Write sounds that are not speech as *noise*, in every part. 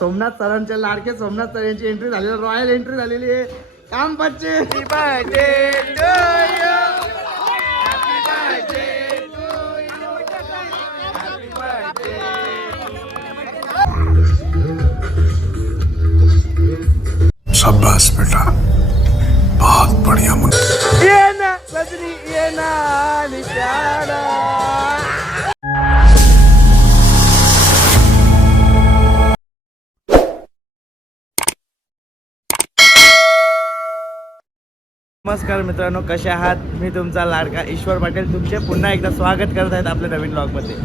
सोमनाथ सरांच्या लाडके सोमनाथ सर यांची एंट्री झालेली रॉयल एंट्री झालेली आहे. काम बच्चे शाबाश बेटा। बहुत बढ़िया मुन्ना ये ना बदरी ये ना निशाना। नमस्कार मित्रांनो कसे आहात? मी तुमचा लाडका ईश्वर पाटील. तुमचे पुन्हा एकदा स्वागत करत आहेत आपल्या नवीन ब्लॉगमध्ये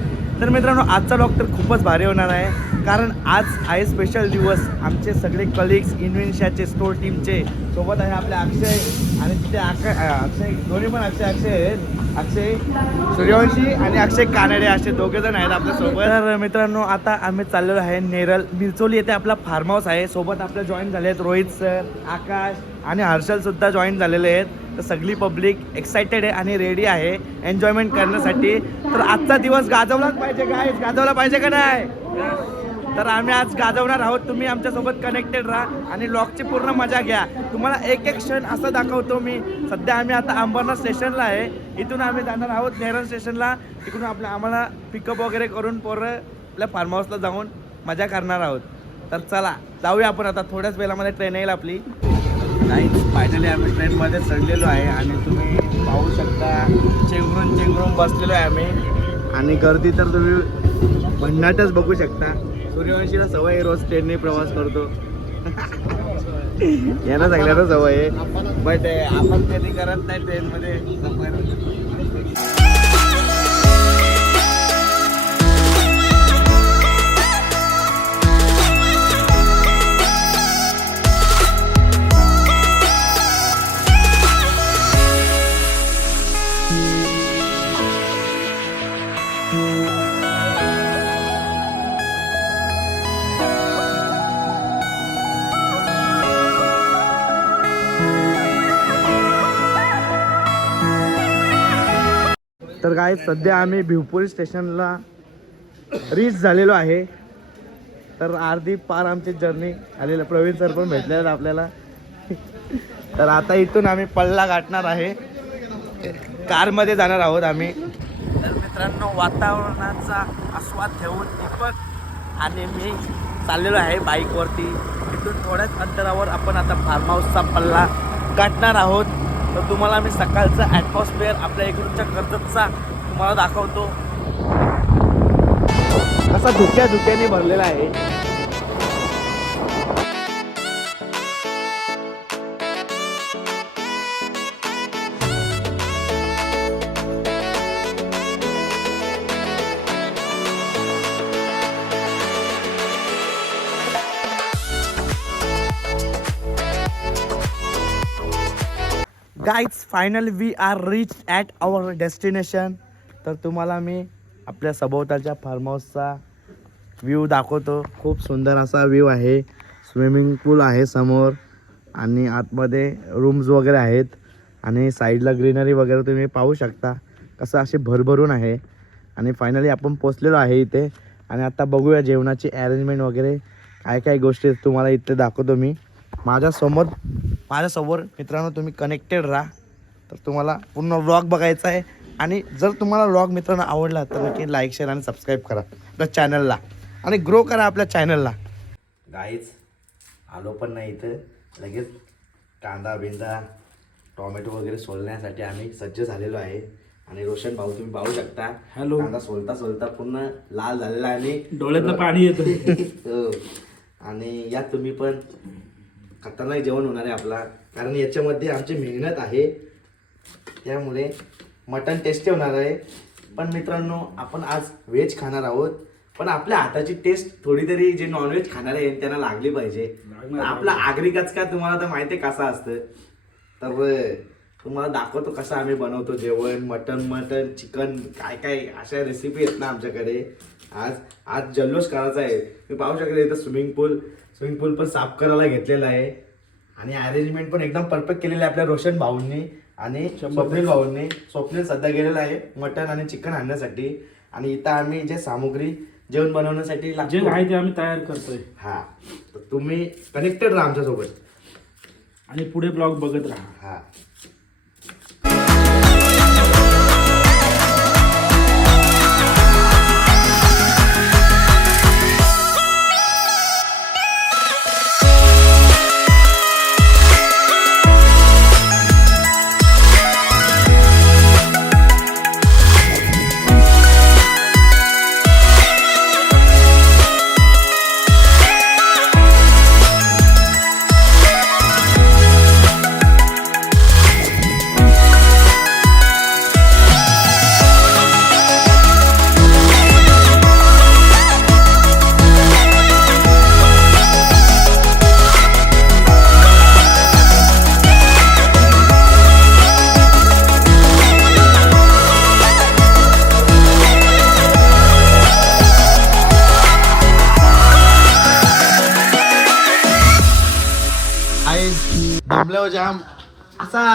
तर मित्रांनो आजचा ब्लॉग तर खूपच भारी होणार आहे. कारण आज आहे स्पेशल दिवस. आमचे सगळे कलिग्स इन्व्हेन्शाचे स्टोर टीमचे सोबत आहे आपले अक्षय आणि तिथे आक- अक्षय दोन्ही पण अक्षय अक्षय आहेत अक्षय सूर्यवंशी आणि अक्षय कानडे असे दोघे जण आहेत आपल्यासोबत तर मित्रांनो आता आम्ही चाललेलो आहे नेरल. मिरचोली येथे आपला फार्म हाऊस आहे. सोबत आपलं जॉईन झाले आहेत रोहित सर आकाश आणि हर्षलसुद्धा जॉईन झालेले आहेत. तर सगळी पब्लिक एक्साइटेड आहे आणि रेडी आहे. एन्जॉयमेंट करण्यासाठी. तर आजचा दिवस गाजवलाच पाहिजे काय गाजवला पाहिजे का नाही? तर आम्ही आज गाजवणार आहोत. तुम्ही आमच्यासोबत कनेक्टेड राहा आणि लॉकची पूर्ण मजा घ्या. तुम्हाला एक एक क्षण असं दाखवतो मी. सध्या आम्ही आता अंबरनाथ स्टेशनला आहे. इथून आम्ही जाणार आहोत नेरन स्टेशनला तिकडून आपल्या आम्हाला पिकअप वगैरे करून पोरं आपल्या फार्म हाऊसला जाऊन मजा करणार आहोत. तर चला जाऊया आपण आता. थोड्याच वेळामध्ये ट्रेन येईल आपली. नाही फायनली आम्ही ट्रेनमध्ये चढलेलो आहे आणि तुम्ही पाहू शकता चेंगरून चेंगरून बसलेलो आहे आम्ही. आणि गर्दी तर तुम्ही भन्नाटच बघू शकता. सूर्यवंशीला सवय रोज ट्रेनने प्रवास करतो. *laughs* यांना सगळ्यांना सवय आहे. बट आपण कधी करत नाही ट्रेनमध्ये सफर तर सध्या आम्ही भिवपुरी स्टेशनला रीच झालेलो आहे. तर अर्धी पार आमची जर्नी आलेलं प्रवीण सर पण भेटले आहेत आपल्याला. *laughs* तर आता इथून आम्ही पल्ला गाठणार आहे. कारमध्ये जाणार आहोत आम्ही. तर मित्रांनो वातावरणाचा आस्वाद घेऊन दीपक आणि मी चाललेलो आहे बाईकवरती. इथून थोड्याच अंतरावर आपण आता फार्म हाऊसचा पल्ला गाठणार आहोत. तर तुम्हाला मी सकाळचं ॲटमॉस्फिअर आपल्या इकडूनच्या कर्जतचा तुम्हाला दाखवतो. कसा धुक्या धुक्याने भरलेला आहे. Guys final we are reach at our destination तर तुम्हाला मी आपल्या सभोवतालच्या फार्म हाऊसचा व्ह्यू दाखवतो. खूप सुंदर असा व्ह्यू आहे. स्विमिंग पूल आहे समोर. आणि आतमध्ये रूम्स वगैरे आहेत. आणि साईडला ग्रीनरी वगैरे तुम्ही पाहू शकता. कसं असे भरभरून आहे. आणि फायनली आपण पोचलेलो आहे इथे. आणि आता बघूया जेवणाची अरेंजमेंट वगैरे. काय काय गोष्टी तुम्हाला इथे दाखवतो मी. माझ्यासमोर माझ्यासमोर मित्रांनो तुम्ही कनेक्टेड राहा. तर तुम्हाला पूर्ण व्लॉग बघायचा आहे. आणि जर तुम्हाला व्लॉग मित्रांनो आवडला तर नक्की लाईक शेअर आणि सबस्क्राईब करा. आपल्या चॅनलला आणि ग्रो करा आपल्या चॅनलला गाईच आलो पण नाही इथं. लगेच कांदा बिंदा टोमॅटो वगैरे सोलण्यासाठी आम्ही सज्ज झालेलो आहे. आणि रोशन भाऊ तुम्ही पाहू शकता. हॅलो. कांदा सोलता सोलता पूर्ण लाल झालेला आणि डोळ्यातनं पाणी येतं. *laughs* हो. आणि या तुम्ही पण खतरनाक जेवण होणार आहे आपला. कारण याच्यामध्ये आमची मेहनत आहे. त्यामुळे मटन टेस्टी होणार आहे. पण मित्रांनो आपण आज व्हेज खाणार आहोत. पण आपल्या हाताची टेस्ट थोडी तरी जे नॉनव्हेज खाणार आहे त्यांना लागली पाहिजे. आपला आगरी का तुम्हाला तर माहिती आहे कसं असतं. तर तुम्हाला दाखवतो कसं आम्ही बनवतो जेवण मटन मटन चिकन काय काय अशा रेसिपी आहेत ना आमच्याकडे. आज आज जल्लोष करायचा आहे. मी पाहू शकते इथं स्विमिंग पूल स्विमिंग पूल पण साफ करायला घेतलेला आहे. आणि अरेंजमेंट पण एकदम परफेक्ट केलेलं आहे आपल्या रोशन भाऊंनी. आणि स्वप्नील भाऊंनी स्वप्नील सध्या गेलेला आहे मटन आणि चिकन आणण्यासाठी. आणि इथं आम्ही जे सामुग्री जेवण बनवण्यासाठी जे आहे ते आम्ही तयार करतोय. हा. तर तुम्ही कनेक्टेड राहा आमच्यासोबत. आणि पुढे ब्लॉग बघत राहा. हा.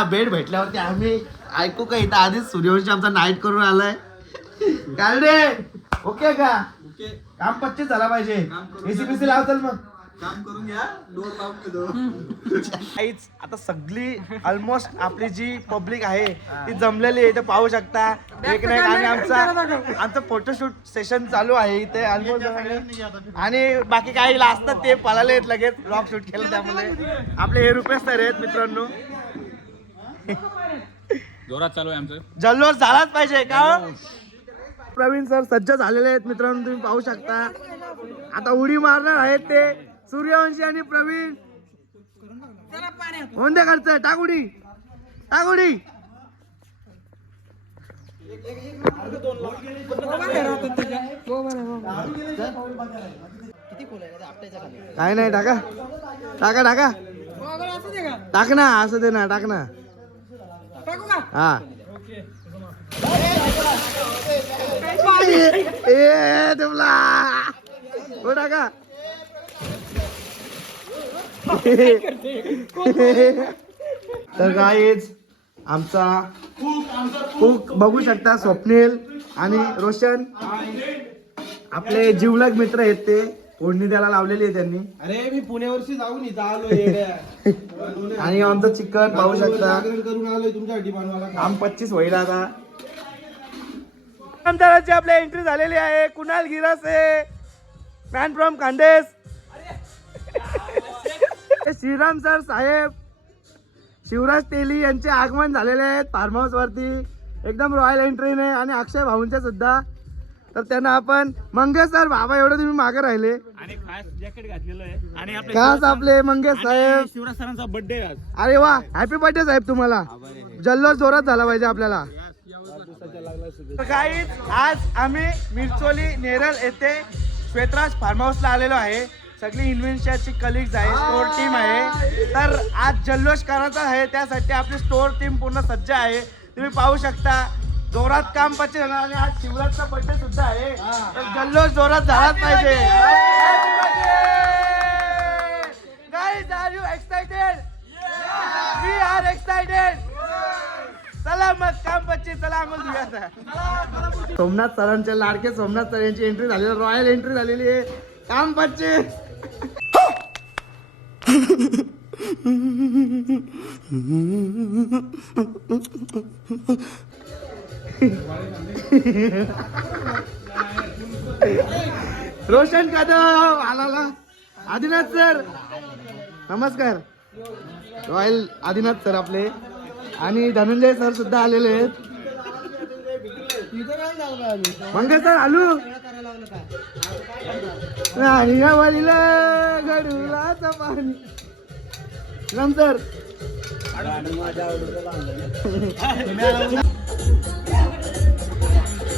बेड भेटल्यावरती आम्ही ऐकू का इथं आधीच सूर्यवंशी आमचा नाईट करून आलाय. काय रे? ओके का? काम पच्चीस झाला पाहिजे. एसी बीसी लावताल मग. काहीच आता सगळी ऑलमोस्ट आपली जी पब्लिक आहे ती जमलेली आहे इथे पाहू शकता. एक नाही आणि आमचा आमचं फोटोशूट सेशन चालू आहे इथे ऑलमोस्ट आणि बाकी काही असतात ते पळाले आहेत लगेच. ब्लॉग शूट केलं त्यामुळे. आपले हे रुपेश सर आहेत मित्रांनो. जोरात चालू आहे आमचं. जल्लोष झालाच पाहिजे का? हो? प्रवीण सर सज्ज झालेले आहेत मित्रांनो तुम्ही पाहू शकता. आता उडी मारणार आहेत ते सूर्यवंशी आणि प्रवीण. कोणत्या खर्च टाक उडी. टाक उडी. काय नाही टाका. टाका टाका. टाक ना असं दे ना टाक ना. हा. ए ए, तुमला. हो टाका तर गाईज आमचा कुक बघू शकता स्वप्नील आणि रोशन. आपले जीवलग मित्र आहेत ते. फोडणी द्यायला लावलेली आहे त्यांनी? अरे मी पुण्यावरशी जाऊन इथं आलो येड्या. *laughs* आणि आमचं चिकन पाहू शकता. जागरण करून आलोय तुमच्यासाठी बनवायला काम पच्चीस होईल आता. आमदाराची आपल्या एंट्री झालेली आहे. Kunal Girase man from Khandesh. *laughs* Shriram sir साहेब. शिवराज तेली यांचे आगमन झालेले आहेत फार्म हाऊस वरती. एकदम रॉयल एंट्रीने आणि अक्षय भाऊंचे सुद्धा. तर त्यांना आपण मंगेश सर बाबा एवढे तुम्ही मागे राहिले. आणि खास जॅकेट घातलेलं आहे. आणि आपल्या खास आपले मंगेश साहेब. शिवराज सरांचा बर्थडे आज. अरे वा हॅपी बर्थडे साहेब तुम्हाला. जल्लोष जोरात झाला पाहिजे आपल्याला. काही आज आम्ही मिरचोली नेरळ येथे श्वेतराज फार्म हाऊसला आलेलो आहे. सगळी इन्व्हेन्शियाची कलिग्स आहे स्टोर टीम आहे. तर आज जल्लोष करायचा आहे त्यासाठी आपली स्टोर टीम पूर्ण सज्ज आहे. तुम्ही पाहू शकता जोरात काम पचे आणि आज शिवराजचा बर्थडे सुद्धा आहे. तर जल्लोष जोरात झालाच पाहिजे. Guys, are you excited? We are excited. चला मग काम पच्ची चला आम्हाला सोमनाथ सरांच्या लाडके सोमनाथ सर यांची एंट्री झालेली रॉयल एंट्री झालेली आहे. काम पच्ची *laughs* रोशन कदम आला आदिनाथ सर. नमस्कार. रॉयल आदिनाथ सर आपले. आणि धनंजय सर सुद्धा आलेले आहेत. मंगेश सर आलू. नाही या गडुलाचं पाणी. नंतर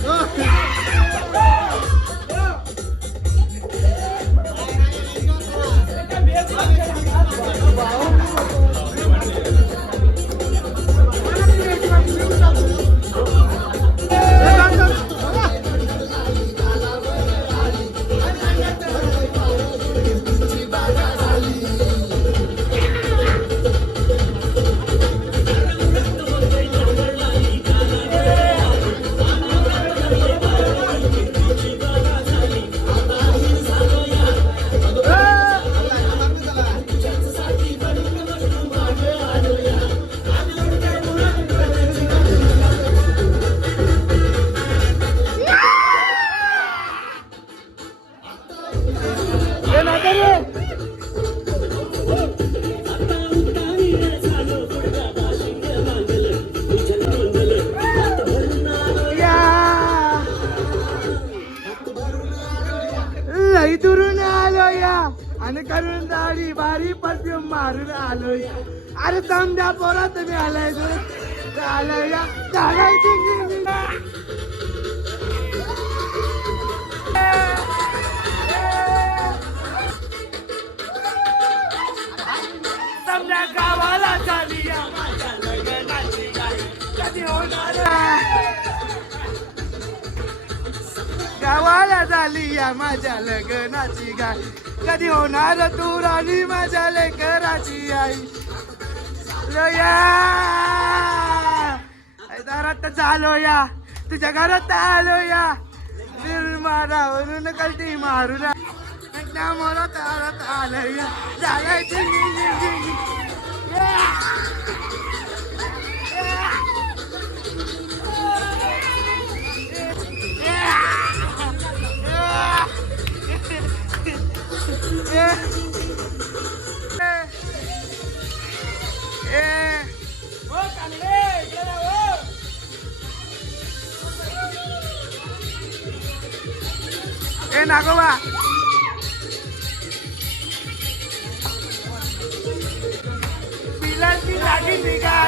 아, 그... गावाला झाली या माझ्या लग्नाची कधी होणार? गावाला झाली या माझ्या लग्नाची गाय. कधी होणार तू राणी माझ्या लेकराची आई? लोया दारात झालो या. तुझ्या घरात आलो या. मारावरून कलटी मारून एकदा मला तारात आलो या. झालं नागोबा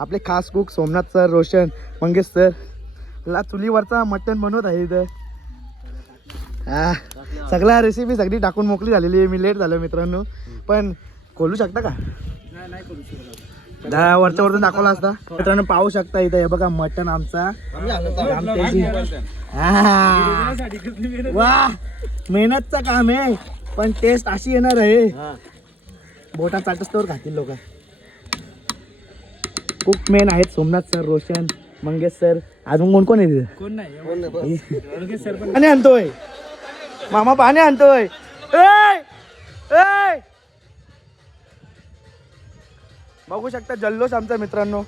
आपले खास cook Somnath sir Roshan Mangesh sir ला चुलीवरचा मटण बनवत आहे इथं. हा सगळ्या रेसिपी सगळी टाकून मोकळी झालेली आहे. मी लेट झालो मित्रांनो. पण खोलू शकता का? दहा वरच्या वरतून दाखवला असता. मित्रांनो पाहू शकता इथं. हे बघा मटण आमचा. वा मेहनतचं काम आहे. पण टेस्ट अशी येणार आहे. बोटा चाटस्तवर खातील लोक. कुक मेन आहेत सोमनाथ सर रोशन मंगेश सर. अजून कोण कोण आहे तिथे? कोण नाही *laughs* सर पण आणतोय. मामा पाणी आणतोय. ए! ए! बघू शकता जल्लोष आमचा मित्रांनो.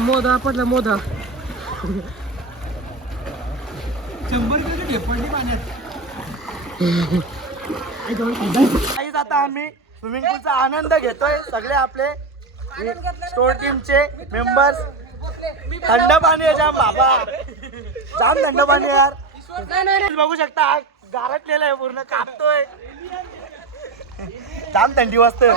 मोदा पडला मोदा. शंभर *laughs* आता आम्ही. स्विमिंग पूलचा आनंद घेतोय सगळे आपले. स्टोर टीमचे मेंबर्स थंड पाणी आहे जाम बाबा. जाम थंड पाणी यार. बघू शकता गारटलेला आहे पूर्ण कापतोय. जाम थंडी वाजते.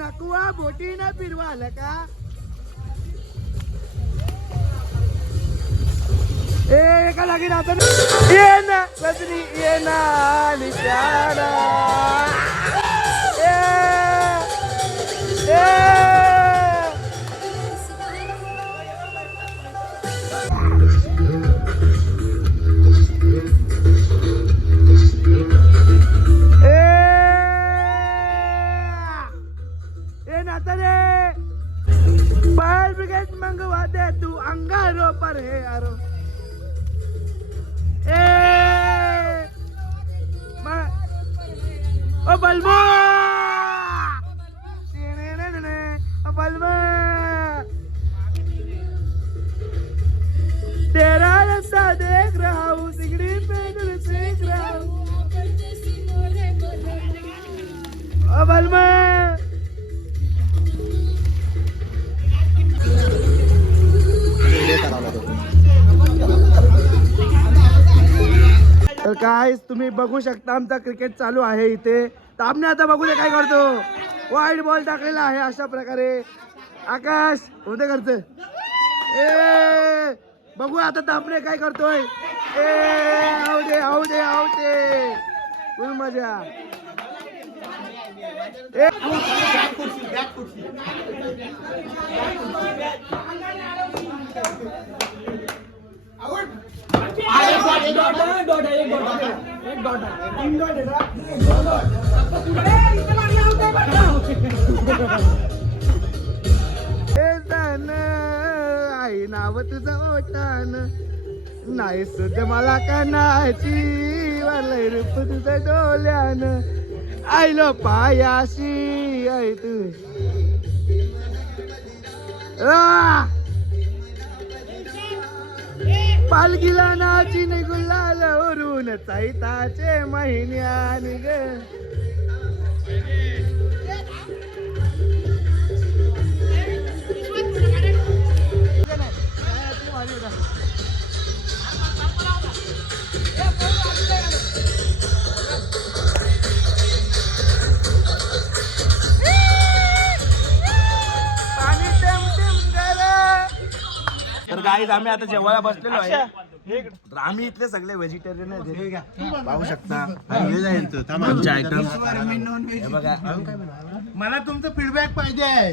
नकुआ बोटी ना फिरवा आलं का ए एका लागेल आता ये ना रजनी ये देख रहा हूँ सिगड़ी पे देख रहा हूँ। तर काय तुम्ही बघू शकता आमचा क्रिकेट चालू आहे इथे. तापणे आता बघू दे काय करतो. वाईट बॉल टाकलेला आहे अशा प्रकारे. आकाश होते करते ए! बघू आता तापणे काय करतोय. ए आवडे दे आवडे दे दे. फुल मजा. ए आई नाव तुझं ओठान. नाही सुद्धा मला कानाची वालय रूप तुझं डोल्यान. आईलो पायाशी आई तू. आ! पालखीला नाची गुलाल उरून चैताचे महिन्यानी ग. तर गाईज आम्ही आता जेवायला बसलेलो आहे. तर आम्ही इथले सगळे व्हेजिटेरियन आहेत. पाहू शकता. आमचे आयटम हे बघा. मला तुमचं फीडबॅक पाहिजे आहे.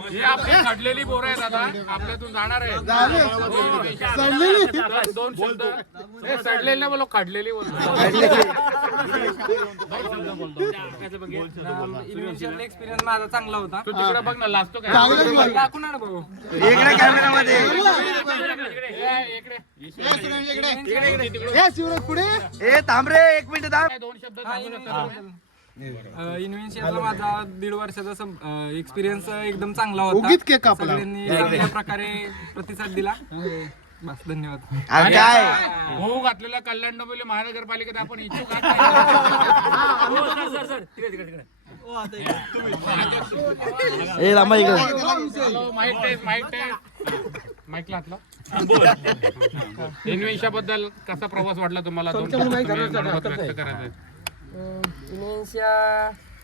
हे आपली खडलेली बोर आहेत आता. आपल्यातून जाणार आहे. दोन शब्द हे सडलेली. नाही बोलो खडलेली बोलतो एक्सपिरियन्स माझा चांगला होता तू तिकडे बघ ना काय आण भाऊ. इकडे कॅमेरामध्ये. ए, इकडे पुढे. रे एक मिनिट थांब. काय दोन शब्द इन्व्हेन्शियनला माझा दीड वर्षाचा एक्सपिरियन्स एकदम चांगला होता. उगीच केक कापला. सगळ्यांनी चांगल्या प्रकारे प्रतिसाद दिला. बस धन्यवाद. काय? हो घातलेल्या कल्याण डोंबिवली महानगरपालिकेत आपण इच्छुक आहात. *laughs* का? ए इकडे. कसा प्रवास वाटला तुम्हाला? दोन शब्द तुम्ही मत व्यक्त करायचे. इन्व्हेन्शिया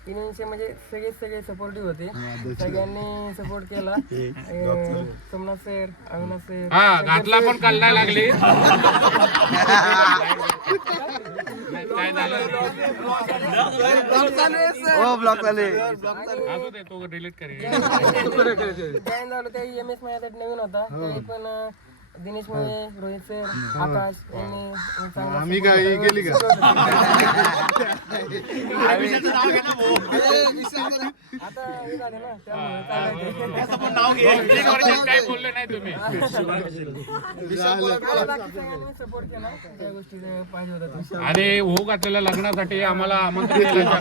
इन्व्हेन्शिया म्हणजे सगळे सगळे सपोर्टिव्ह होते. सगळ्यांनी सपोर्ट केला. *laughs* सोमनाथ सर अविनाश सर हा घातला पण कल्ला लागली. *laughs* काय झालं? ओ ब्लॉक झाले. असू दे तो डिलीट करेल. जॉईन झालो त्या एम एस माझ्यासाठी नवीन होता. तरी पण दिनेश मुळे रोहित सर आकाश यांनी चांगला आम्ही काय गेली का? आता हे झाले ना त्यामुळे बोलले नाही तुम्ही? मला बाकी सगळ्यांनी सपोर्ट केला? त्या गोष्टी पाहिजे होता तो आणि हो घातलेल्या लग्नासाठी? आम्हाला आमंत्रण *laughs* त्या.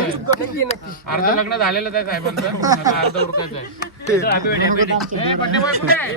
नक्की नक्की. अर्ध लग्न झालेलं आहे साहेबांचं. आता अर्ध उरकायचं आहे. *laughs* ए, बड्डे बॉय कुठे आहे?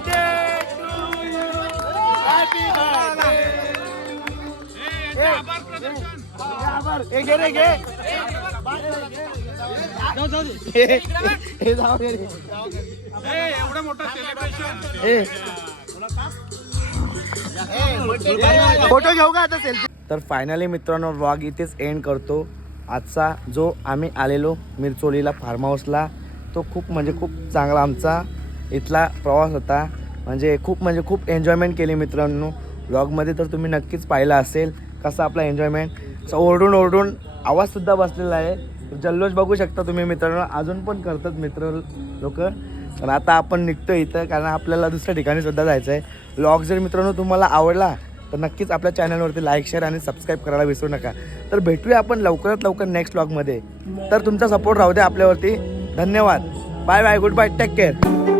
हे आभार. घे रे घे. हे जाऊ दे रे. ए, एवढं मोठं सेलिब्रेशन ए. फोटो घेऊ का आता सेल्फी तर फायनली मित्रांनो व्लॉग इथेच एंड करतो. आजचा जो आम्ही आलेलो मिरचोलीला फार्म हाऊसला तो खूप म्हणजे खूप चांगला आमचा इथला प्रवास होता. म्हणजे खूप म्हणजे खूप एन्जॉयमेंट केली मित्रांनो. व्लॉगमध्ये तर तुम्ही नक्कीच पाहिला असेल. कसा आपला एन्जॉयमेंट असं ओरडून ओरडून आवाजसुद्धा बसलेला आहे. जल्लोष बघू शकता तुम्ही मित्रांनो. अजून पण करतात मित्र लोक. पण आता आपण निघतो इथं कारण आपल्याला दुसऱ्या ठिकाणी सुद्धा जायचं आहे व्लॉग जर मित्रांनो तुम्हाला आवडला तर नक्कीच आपल्या चॅनलवरती लाईक शेअर आणि सबस्क्राईब करायला विसरू नका. तर भेटूया आपण लवकरात लवकर नेक्स्ट व्लॉगमध्ये तर तुमचा सपोर्ट राहू द्या आपल्यावरती. धन्यवाद. Bye bye goodbye take care